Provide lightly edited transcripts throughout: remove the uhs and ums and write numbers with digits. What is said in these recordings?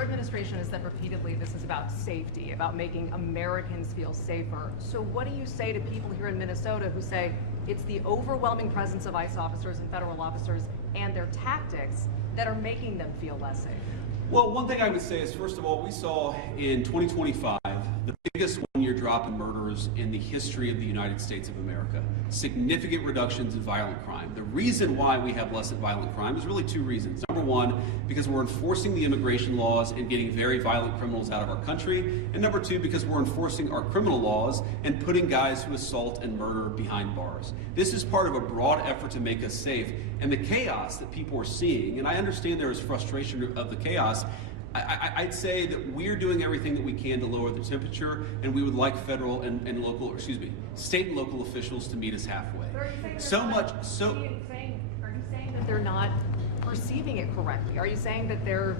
your administration has said repeatedly this is about safety, about making Americans feel safer. So what do you say to people here in Minnesota who say it's the overwhelming presence of ICE officers and federal officers and their tactics that are making them feel less safe? Well, one thing I would say is, first of all, we saw in 2025 the biggest one-year drop in murders in the history of the United States of America. Significant reductions in violent crime. The reason why we have less violent crime is really two reasons. Number one, because we're enforcing the immigration laws and getting very violent criminals out of our country. And number two, because we're enforcing our criminal laws and putting guys who assault and murder behind bars. This is part of a broad effort to make us safe. And the chaos that people are seeing, and I understand there is frustration of the chaos, I'd say that we're doing everything that we can to lower the temperature, and we would like federal and state and local officials to meet us halfway. Are you saying that they're not perceiving it correctly? Are you saying that they're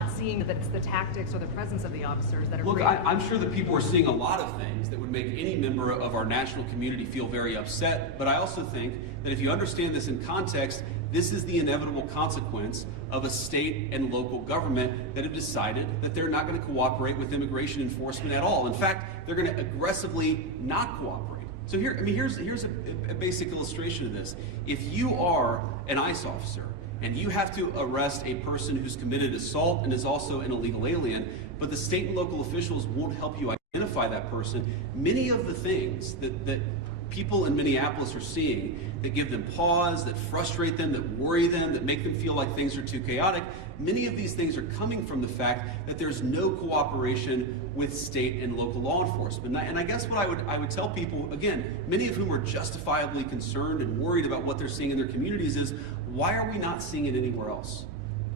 not seeing that it's the tactics or the presence of the officers that are Look, I'm sure that people are seeing a lot of things that would make any member of our national community feel very upset, but I also think that if you understand this in context, this is the inevitable consequence of a state and local government that have decided that they're not going to cooperate with immigration enforcement at all. In fact, they're going to aggressively not cooperate. So here's a basic illustration of this. If you are an ICE officer and you have to arrest a person who's committed assault and is also an illegal alien, but the state and local officials won't help you identify that person, many of the things that people in Minneapolis are seeing that give them pause, that frustrate them, that worry them, that make them feel like things are too chaotic, many of these things are coming from the fact that there's no cooperation with state and local law enforcement. And I guess what I would tell people, again, many of whom are justifiably concerned and worried about what they're seeing in their communities, is why are we not seeing it anywhere else?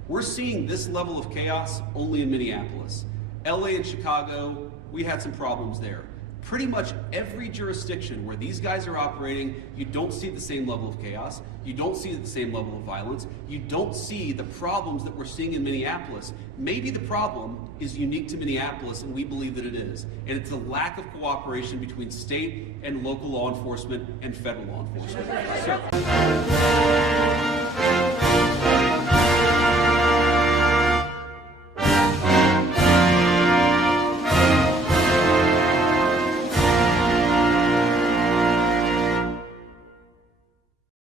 We're seeing this level of chaos only in Minneapolis. LA and Chicago, we had some problems there. Pretty much every jurisdiction where these guys are operating, you don't see the same level of chaos, you don't see the same level of violence, you don't see the problems that we're seeing in Minneapolis. Maybe the problem is unique to Minneapolis, and we believe that it is. And it's a lack of cooperation between state and local law enforcement and federal law enforcement.